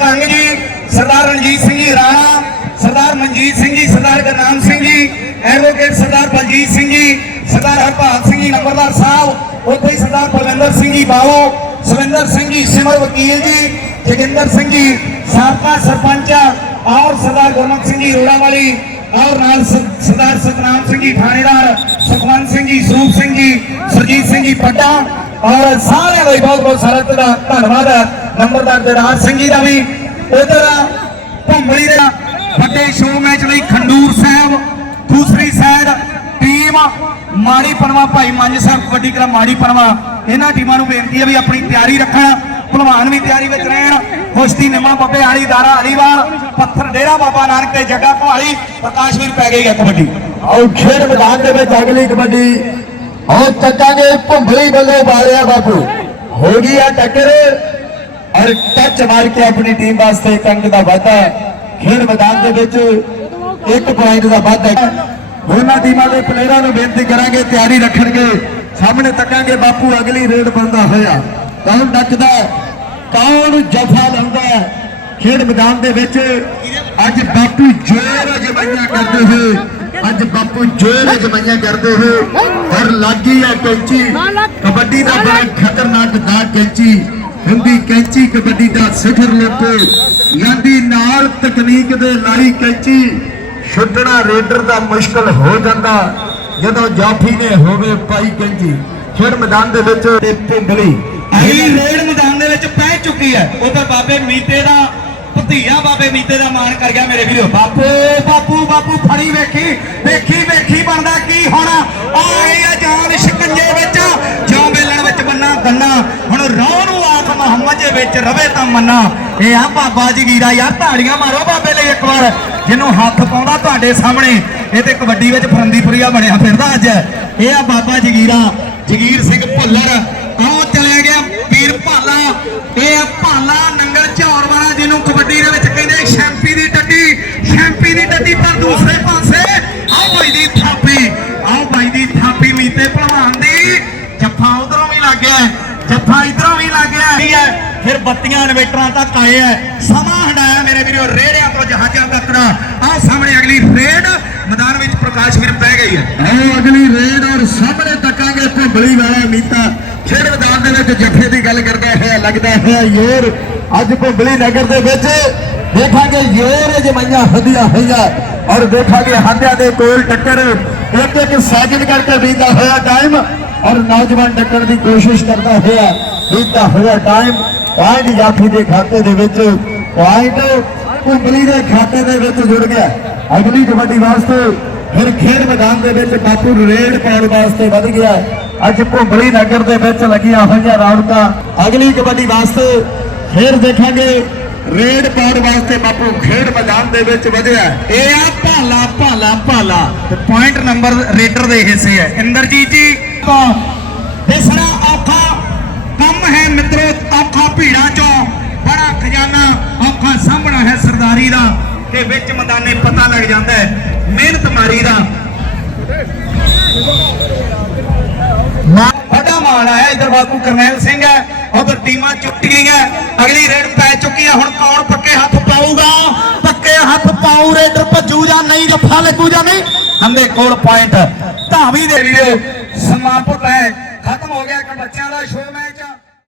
ਕੰਗ ਜੀ। ਸਰਦਾਰ ਰਣਜੀਤ ਸਿੰਘ ਜੀ, ਰਾਣਾ। ਸਰਦਾਰ ਮਨਜੀਤ ਸਿੰਘ ਜੀ, ਸਰਦਾਰ ਗੁਰਨਾਮ ਸਿੰਘ ਜੀ ਐਡਵੋਕੇਟ ਸਰਦਾਰ ਬਲਜੀਤ ਸਿੰਘ ਜੀ, ਸਰਦਾਰ ਹਰਪਾਲ ਸਿੰਘ ਜੀ, ਨੰਬਰਦਾਰ ਸਾਹਿਬ, ਉੱਥੇ ਸਰਦਾਰ ਬਲਵਿੰਦਰ ਸਿੰਘ ਜੀ ਬਾਵੋ ਸੁਰਿੰਦਰ ਸਿੰਘ ਜੀ, ਸਿਮਰ ਵਕੀਲ ਜੀ, ਜਗਿੰਦਰ ਸਿੰਘ ਜੀ, ਸਾਬਕਾ ਸਰਪੰਚ ਔਰ ਸਰਦਾਰ ਗੁਰਮੁਖ ਸਿੰਘ ਜੀ ਰੋੜਾ ਵਾਲੀ ਔਰ ਨਾਲ ਸਰਦਾਰ ਸਤਨਾਮ ਸਿੰਘ ਜੀ ਥਾਣੇਦਾਰ, ਸੁਖਵੰਤ ਸਿੰਘ ਜੀ, ਸਰੂਪ ਸਿੰਘ ਜੀ, ਸਰਜੀਤ ਸਿੰਘ ਜੀ ਪੱਟਾ ਔਰ ਸਾਰਿਆਂ ਦਾ ਬਹੁਤ ਬਹੁਤ ਸਾਰਾ ਤੁਹਾਡਾ ਧੰਨਵਾਦ ਹੈ। ਨੰਬਰਦਾਰ ਦਿਦਾਰ ਸਿੰਘ ਜੀ ਦਾ ਵੀ। ਉਧਰ ਭੰਬਲੀ ਦੇ ਵੱਡੇ ਸ਼ੋਅ ਮੈਚ ਲਈ ਖੰਡੂਰ ਸਾਹਿਬ, ਦੂਸਰੀ ਸਾਈਡ ਟੀਮ ਮਾੜੀ ਪਰਵਾ ਭਾਈ ਮੰਜ ਸਾਹਿਬ ਕਬੱਡੀ ਕਲਾ ਮਾੜੀ ਪਰਵਾ ਇਹਨਾਂ ਟੀਮਾਂ ਨੂੰ ਬੇਨਤੀ ਹੈ ਵੀ ਆਪਣੀ ਤਿਆਰੀ ਰੱਖਣ। ਭਲਵਾਨ ਵੀ ਤਿਆਰੀ ਵਿੱਚ ਰਹਿਣ। ਕੁਸ਼ਤੀ ਨਿਮਾ ਬੱਬੇ ਵਾਲੀ, ਦਾਰਾ ਅਲੀਵਾਲ ਪੱਥਰ ਡੇਰਾ ਬਾਬਾ ਨਾਨਕ ਤੇ ਜੱਗਾ ਭਾਲੀ ਪ੍ਰਕਾਸ਼ ਪੈ ਗਈ ਹੈ ਕਬੱਡੀ। ਆਓ ਖੇਡ ਮੈਦਾਨ ਦੇ ਵਿੱਚ ਅਗਲੀ ਕਬੱਡੀ। ਆਓ ਚੱਕਾਂਗੇ ਭੁੰਬਲੀ ਵੱਲੋਂ ਬਾਲਿਆ ਬਾਪੂ। ਹੋ ਗਈ ਆ ਟੱਕਰ। ਔਰ ਟੱਚ ਮਾਰ ਕੇ ਆਪਣੀ ਟੀਮ ਵਾਸਤੇ ਇੱਕ ਅੰਕ ਦਾ ਵਾਧਾ ਖੇਡ ਮੈਦਾਨ ਦੇ ਵਿੱਚ ਇੱਕ ਪੁਆਇੰਟ ਦਾ ਵਾਧਾ ਉਹਨਾਂ ਟੀਮਾਂ ਦੇ ਪਲੇਅਰਾਂ ਨੂੰ ਬੇਨਤੀ ਕਰਾਂਗੇ, ਤਿਆਰੀ ਰੱਖਣਗੇ। ਸਾਹਮਣੇ ਤੱਕਾਂਗੇ ਬਾਪੂ, ਅਗਲੀ ਰੇਡ ਬੰਦਾ ਹੋਇਆ। ਕੌਣ ਡੱਕਦਾ ਹੈ? ਕੌਣ ਜਫਾ ਲਾਉਂਦਾ ਖੇਡ ਮੈਦਾਨ ਦੇ ਵਿੱਚ ਅੱਜ ਬਾਪੂ ਜੋਰ ਅਜਮਾਈਆਂ ਕਰਦੇ ਹੋਏ, ਅੱਜ ਬਾਪੂ ਜੋਰ ਅਜਮਾਈਆਂ ਕਰਦੇ ਹੋਏ ਔਰ ਲੱਗੀ ਹੈ ਕੈਂਚੀ। ਕਬੱਡੀ ਦਾ ਬੜਾ ਖਤਰਨਾਕ ਦਾ ਕੈਂਚੀ। ਹੁੰਦੀ ਕੈਂਚੀ, ਕਬੱਡੀ ਦਾ ਸਿਖਰ ਲੋਕੇ ਜਾਂਦੀ ਨਾਲ ਤਕਨੀਕ ਦੇ ਲਾਈ ਕੈਂਚੀ। ਛੁੱਟਣਾ ਰੇਡਰ ਦਾ ਮੁਸ਼ਕਲ ਹੋ ਜਾਂਦਾ। ਜਦੋਂ ਜਾਫੀ ਨੇ ਹੋਵੇ ਪਾਈ ਕੈਂਚੀ। ਖੇਡ ਮੈਦਾਨ ਦੇ ਵਿੱਚ ਤੇ ਭਿੰਡਲੀ ਅਗਲੀ ਰੇਡ ਮੈਦਾਨ ਦੇ ਵਿੱਚ ਪਹੁੰਚ ਚੁੱਕੀ ਹੈ। ਉਧਰ ਬਾਬੇ ਮੀਤੇ ਦਾ ਭਤੀਆ ਬਾਬੇ ਮੀਤੇ ਦਾ ਮਾਣ ਕਰ ਗਿਆ ਮੇਰੇ ਵੀਰੋ। ਬਾਪੂ ਬਾਪੂ ਬਾਪੂ ਫੜੀ ਵੇਖੀ ਵੇਖੀ ਵੇਖੀ ਬਣਦਾ ਕੀ ਹੁਣ। ਆਏ ਆ ਜਾਨ ਸ਼ਿਕੰਜੇ ਵਿੱਚ ਜਿਉਂ ਵੇਲਣ ਵਿੱਚ ਬੰਨਾ ਗੰਨਾ। ਹੁਣ ਰੌ ਨੂੰ ਆਖ ਮੁਹੰਮਦ ਜੇ ਵਿੱਚ ਰਵੇ ਤਾਂ ਮੰਨਾ। ਇਹ ਆ ਬਾਬਾ ਜੀ ਵੀਰਾ ਯਾਰ ਤਾੜੀਆਂ ਮਾਰੋ ਬਾਬੇ ਲਈ ਇੱਕ ਵਾਰ। ਜਿਹਨੂੰ ਹੱਥ ਪਾਉਂਦਾ ਤੁਹਾਡੇ ਸਾਹਮਣੇ। ਇਹ ਤੇ ਕਬੱਡੀ ਵਿੱਚ ਫਰੰਦੀਪੁਰੀਆ ਬਣਿਆ ਫਿਰਦਾ ਅੱਜ। ਇਹ ਆ ਬਾਬਾ ਜਗੀਰਾ ਜਗੀਰ ਸਿੰਘ ਭੁੱਲਰ ਆਓ ਚਲੇ ਗਿਆ ਵੀਰ ਭਾਲਾ ਭਾਲਾ ਨੰਗਲ ਝੌਰ ਵਾਲਾ ਜਿਹਨੂੰ ਕਬੱਡੀ ਦੇ ਵਿੱਚ ਕਹਿੰਦੇ ਸ਼ੈਂਪੀ ਦੀ ਟੱਟੀ ਸ਼ੈਂਪੀ ਦੀ ਟੱਟੀ ਪਰ ਦੂਸਰੇ ਪਾਸੇ ਆਓ ਬਾਈ ਦੀ ਥਾਪੀ ਆਓ ਬਾਈ ਦੀ ਥਾਪੀ ਮੀਤੇ ਭਲਵਾਨ ਦੀ। ਜੱਫਾ ਉਧਰੋਂ ਵੀ ਲੱਗ ਗਿਆ ਜੱਫਾ ਇਧਰੋਂ ਵੀ ਲੱਗ ਗਿਆ। ਠੀਕ ਹੈ ਫਿਰ ਬੱਤੀਆਂ ਇਨਵੇਟਰਾਂ ਤੱਕ ਆਏ ਐ ਸਮਾਂ ਹੰਡਾਇਆ ਮੇਰੇ ਵੀਰੋ ਰੇੜਿਆਂ ਤੋਂ ਜਹਾਜ਼ਾਂ ਤੱਕ ਦਾ। ਆਹ ਸਾਹਮਣੇ ਅਗਲੀ ਰੇਡ ਮੈਦਾਨ ਵਿੱਚ ਪ੍ਰਕਾਸ਼ ਵੀਰ ਪੈ ਗਈ ਹੈ। ਆਓ ਅਗਲੀ ਰੇਡ ਔਰ ਸਾਹਮਣੇ ਤੱਕਾਂਗੇ ਭੁੰਬਲੀ ਵਾਲਾ ਮੀਤਾ। ਖੇਡ ਵਿੱਚ ਜੱਫੇ ਦੀ ਗੱਲ ਕਰਦਾ ਹੋਇਆ ਲੱਗਦਾ ਹੋਇਆ ਯੋਰ। ਅੱਜ ਭੁੰਬਲੀ ਨਗਰ ਦੇ ਵਿੱਚ ਦੇਖਾਂਗੇ ਯੋਰ ਜਮਾਈਆਂ ਹੱਦੀਆਂ ਹੋਈਆਂ ਔਰ ਦੇਖਾਂਗੇ ਹੱਦਿਆਂ ਦੇ ਕੋਲ ਟੱਕਰ। ਇੱਕ ਇੱਕ ਸੈਕਿੰਡ ਕਰਕੇ ਬੀਤਦਾ ਹੋਇਆ ਟਾਈਮ ਔਰ ਨੌਜਵਾਨ ਟੱਕਰ ਦੀ ਕੋਸ਼ਿਸ਼ ਕਰਦਾ ਹੋਇਆ ਬੀਤਦਾ ਹੋਇਆ ਟਾਈਮ ਪੁਆਇੰਟ ਜਾਫੀ ਦੇ ਖਾਤੇ ਦੇ ਵਿੱਚ ਪੁਆਇੰਟ ਭੁੰਬਲੀ ਦੇ ਖਾਤੇ ਦੇ ਵਿੱਚ ਜੁੜ ਗਿਆ। ਅਗਲੀ ਕਬੱਡੀ ਵਾਸਤੇ ਫਿਰ ਖੇਡ ਮੈਦਾਨ ਦੇ ਵਿੱਚ ਬਾਪੂ ਰੇਡ ਪਾਉਣ ਵਾਸਤੇ ਵੱਧ ਗਿਆ। ਅੱਜ ਭੁੰਬਲੀ ਨਗਰ ਦੇ ਵਿੱਚ ਲੱਗੀਆਂ ਹੋਈਆਂ ਰੌਣਕਾਂ। ਅਗਲੀ ਕਬੱਡੀ ਵਾਸਤੇ ਫਿਰ ਦੇਖਾਂਗੇ। ਰੇਡ ਪਾਉਣ ਵਾਸਤੇ ਬਾਪੂ ਖੇਡ ਮੈਦਾਨ ਦੇ ਵਿੱਚ ਵਧਿਆ ਇਹ ਆ ਭਾਲਾ ਭਾਲਾ ਭਾਲਾ। ਤੇ ਪੁਆਇੰਟ ਨੰਬਰ ਰੇਡਰ ਦੇ ਹਿੱਸੇ ਹੈ। ਇੰਦਰਜੀਤ ਜੀ ਤੋਂ ਤੀਸਰਾ ਔਖਾ ਕੰਮ ਹੈ ਮਿੱਤਰੋ, ਔਖਾ ਭੀੜਾਂ ਚੋਂ ਬੜਾ ਖਜ਼ਾਨਾ ਔਖਾ ਸਾਹਮਣਾ ਹੈ ਸਰਦਾਰੀ ਦਾ। ਤੇ ਵਿੱਚ ਮੈਦਾਨੇ ਪਤਾ ਲੱਗ ਜਾਂਦਾ ਹੈ ਮਿਹਨਤ ਮਾਰੀ ਦਾ ਵੱਡਾ ਮਾਣ ਆਇਆ ਇਧਰ ਬਾਪੂ ਕਰਨੈਲ ਸਿੰਘ ਹੈ ਉਧਰ ਟੀਮਾਂ ਚੁੱਟ ਗਈਆਂ। ਅਗਲੀ ਰੇਡ ਪੈ ਚੁੱਕੀ ਹੈ ਹੁਣ ਕੌਣ ਪੱਕੇ ਹੱਥ ਪਾਊਗਾ? ਪੱਕੇ ਹੱਥ ਪਾਉ ਰੇਡਰ ਭੱਜੂ ਜਾਂ ਨਹੀਂ ਜੱਫਾ ਲੱਗੂ ਜਾਂ ਨਹੀਂ? ਹੰਦੇ ਕੋਲ ਪੁਆਇੰਟ ਧਾਵੀ ਦੇ ਵੀਰੋ ਸਮਾਪਤ ਹੈ। ਖਤਮ ਹੋ ਗਿਆ ਇੱਕ ਬੱਚਿਆਂ ਦਾ ਸ਼ੋਅ ਮੈਚ